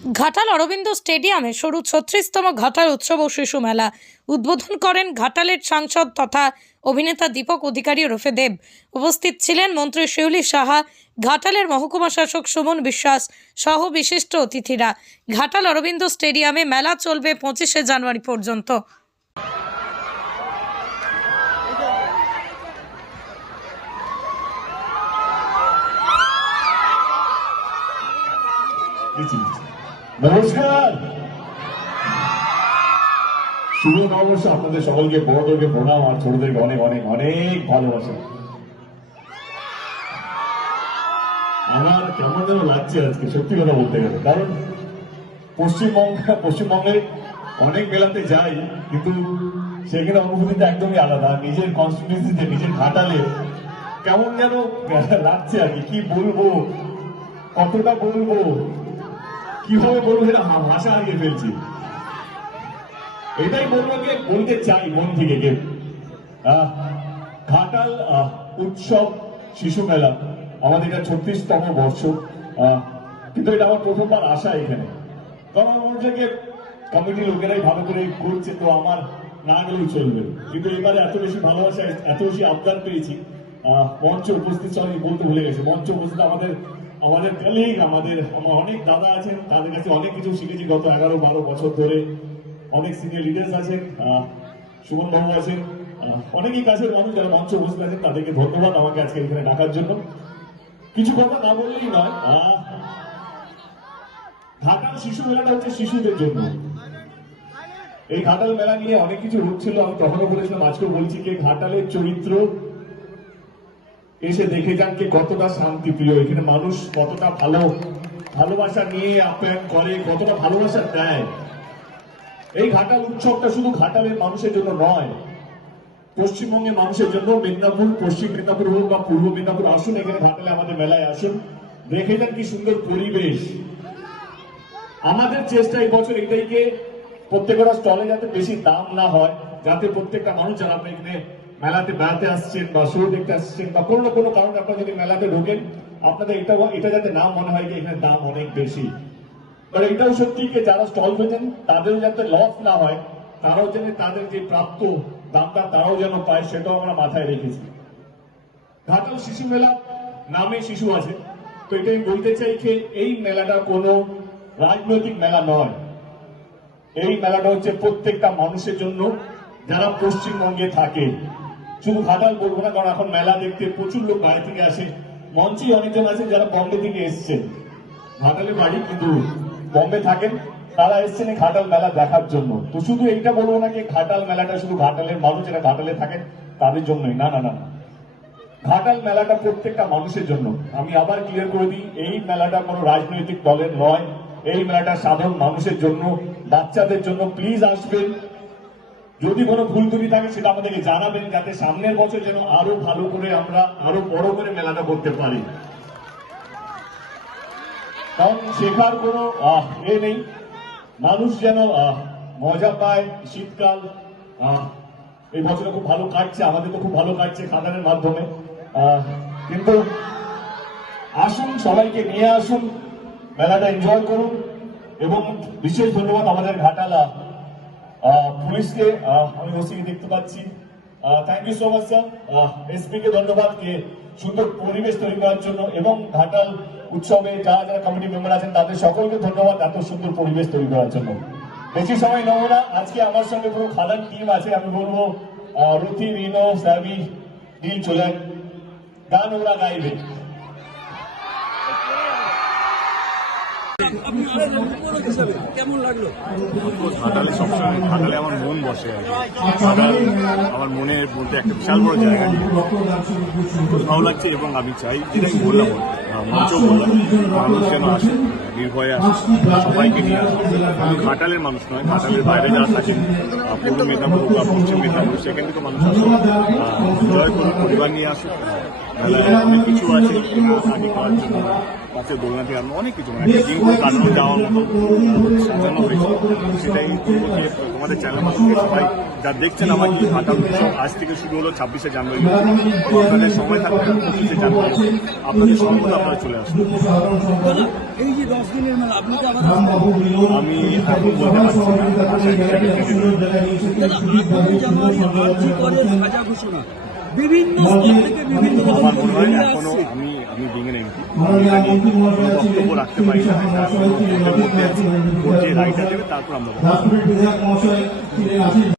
ঘাটাল অরবিন্দ স্টেডিয়ামে শুরু ছত্রিশতম ঘাটাল উৎসব ও শিশু মেলা উদ্বোধন করেন ঘাটালের সাংসদ তথা অভিনেতা দীপক অধিকারী ওরফে দেব। উপস্থিত ছিলেন মন্ত্রী শিউলি সাহা ঘাটালের মহকুমা শাসক সুমন বিশ্বাস সহ বিশিষ্ট অতিথিরা। ঘাটাল অরবিন্দ স্টেডিয়ামে মেলা চলবে পঁচিশে জানুয়ারি পর্যন্ত। দিচ্ছি, দিচ্ছি। নমস্কার। শুভ নববর্ষ। আপনাদের সকলকে বড়দেরকে প্রণাম আর ছোটদেরকে অনেক অনেক অনেক ভালোবাসা। আমার কেমন যেন লাগছে আজকে, সত্যি কথা বলতে গেলে। কারণ পশ্চিমবঙ্গ, পশ্চিমবঙ্গে অনেক মেলাতে যাই, কিন্তু সেখানে অনুভূতিটা একদমই আলাদা। নিজের কনস্টিটিউন্সিতে নিজের ঘাটালে কেমন যেন লাগছে আর কি বলব? কতটা বলব? কীভাবে বলব সেটা ভাষা হারিয়ে ফেলছি। এটাই বলব যে বলতে চাই মন থেকে আহ, ঘাটাল উৎসব শিশু মেলা আমাদের এটা ছত্রিশতম বর্ষ কিন্তু এটা আমার প্রথমবার আসা এখানে। কারণ আমার মনে হচ্ছে কমিটির লোকেরাই ভালো করে করছে তো আমার না গেলেও চলবে। কিন্তু এবারে এত বেশি ভালোবাসা এত বেশি আবদার পেয়েছি মঞ্চে উপস্থিত সবাই বলতে ভুলে গেছে। মঞ্চে উপস্থিত আমাদের আমাদের কলিগ আমাদের, আমার অনেক দাদা আছেন, তাদের কাছে অনেক কিছু শিখেছি গত এগারো, বারো বছর ধরে। অনেক সিনিয়র লিডার্স আছেন সুমন বাবু আছেন অনেকেই কাছের মানুষ যারা মঞ্চে বসে আছেন, তাদেরকে ধন্যবাদ আমাকে আজকে এখানে ডাকার জন্য। কিছু কথা না বললেই নয় ঘাটাল শিশু মেলাটা হচ্ছে শিশুদের জন্য। এই ঘাটাল মেলা নিয়ে অনেক কিছু হচ্ছিল, আমি তখনও বলেছিলাম, আজকেও বলছি যে ঘাটালের চরিত্র এসে দেখে যান কে কতটা শান্তি প্রিয়। এখানে মানুষ কতটা ভালো, ভালোবাসা নিয়ে আপ্যায়ন করে, কতটা ভালোবাসা দেয়। এই ঘাটাল উৎসবটা শুধু ঘাটালের মানুষের জন্য নয়, পশ্চিমবঙ্গে মানুষের জন্য মেদিনীপুর, পশ্চিম মেদিনীপুর হোক বা পূর্ব মেদিনীপুর, আসুন এখানে ঘাটালে আমাদের মেলায় আসুন। দেখে যান কি সুন্দর পরিবেশ। আমাদের চেষ্টা এই বছর এটাই যে প্রত্যেকটা স্টলে যাতে বেশি দাম না হয়, যাতে প্রত্যেকটা মানুষ যারা এখানে মেলাতে বেড়াতে আসছেন বা শো দেখতে আসছেন বা কোনো কোনো কারণে আপনারা যদি মেলাতে ঢোকেন, আপনাদের এটা এটা যাতে না মনে হয় যে এখানে দাম অনেক বেশি। কারণ এটাও সত্যি যে যারা স্টল পেতেন তাদেরও যাতে লস না হয়, তারাও যেন তাদের যে প্রাপ্ত দামটা তারাও যেন পায়, সেটাও আমরা মাথায় রেখেছি। ঘাটাল শিশু মেলা নামে শিশু আছে। তো এটাই বলতে চাই যে এই মেলাটা কোনো রাজনৈতিক মেলা নয়। এই মেলাটা হচ্ছে প্রত্যেকটা মানুষের জন্য, যারা পশ্চিমবঙ্গে থাকে। শুধু ঘাটাল বলব না, কারণ এখন মেলা দেখতে প্রচুর লোক বাইরে থেকে আসে। মঞ্চেই অনেকজন আছেন যারা বম্বে থেকে এসছেন। ঘাটালে বাড়ি কিন্তু বম্বে থাকেন? তারা এসছেন এই ঘাটাল মেলা দেখার জন্য। তো শুধু এইটা বলব না যে ঘাটাল মেলাটা শুধু ঘাটালের মানুষ যারা ঘাটালে থাকেন, তাদের জন্যই। না না না। ঘাটাল মেলাটা প্রত্যেকটা মানুষের জন্য। আমি আবার ক্লিয়ার করে দিই, এই মেলাটা কোনো রাজনৈতিক দলের নয়। এই মেলাটা সাধারণ মানুষের জন্য। বাচ্চাদের জন্য প্লিজ আসবেন। যদি কোনো ভুল ত্রুটি থাকে, সেটা আমাদেরকে জানাবেন যাতে সামনের বছর যেন আরও ভালো করে আমরা আরও বড় করে মেলাটা করতে পারি। কারণ শেখার কোনো এ নেই। মানুষ যেন মজা পায় শীতকাল এই বছরে খুব ভালো কাটছে, আমাদের তো খুব ভালো কাটছে খাদানের মাধ্যমে। কিন্তু আসুন, সবাইকে নিয়ে আসুন, মেলাটা এনজয় করুন, এবং বিশেষ ধন্যবাদ আমাদের ঘাটালা পুলিশকে আমি ওসিকে দেখতে পাচ্ছি। Thank you so much sir SP কে ধন্যবাদ কে সুন্দর পরিবেশ তৈরি করার জন্য এবং ঘাটাল উৎসবে যারা যারা কমিটি মেম্বার আছেন, তাদের সকলকে ধন্যবাদ এত সুন্দর পরিবেশ তৈরি করার জন্য। বেশি সময় নেব না। আজকে আমার সঙ্গে পুরো খাদান টিম আছে। আমি বলব রুথি, রিনো স্যাবি নীল চলে গান ওরা গাইবে কেমন লাগল ঘাটালে সবসময় ঘাটালে আমার মন বসে। ঘাটাল আমার মনে বলতে একটা বিশাল বড় জায়গা খুব ভালো লাগছে এবং আমি চাই বললাম আহ, মঞ্চেও বললাম মানুষ যেন আসে নির্ভয়ে আসে। সবাইকে নিয়ে আসে। শুধু ঘাটালের মানুষ নয় ঘাটালের বাইরে যারা থাকেন পূর্ব মেদিনীপুর বা পশ্চিম মেদিনীপুর সেখান থেকে মানুষ আসে এনজয় করুন পরিবার নিয়ে আসুন মেলায় অনেক কিছু আছে আগে করার জন্য। পাশে দোলনা থেকে আরম্ভ অনেক কিছু মানে দিন কাটানো যাওয়ার মতো সাজানো হয়েছে। সেটাই তোমাদের চ্যানেল মাধ্যমে সবাই যা দেখছেন আমার কি উৎসব আজ থেকে শুরু হলো ছাব্বিশে জানুয়ারি। আপনাদের সময় থাকবে পঁচিশে জানুয়ারি। আপনাদের সম্পদ আপনারা চলে আসুন এই যে দশ দিনের মেলা আপনি আমি এখন বলতে পারছি না আশা করি বিভিন্ন বিভিন্ন আমার মনে হয় এখনও আমি আমি বিং এন এমপি বক্তব্য রাখতে পারি না। মধ্যে দেবে তারপর আমরা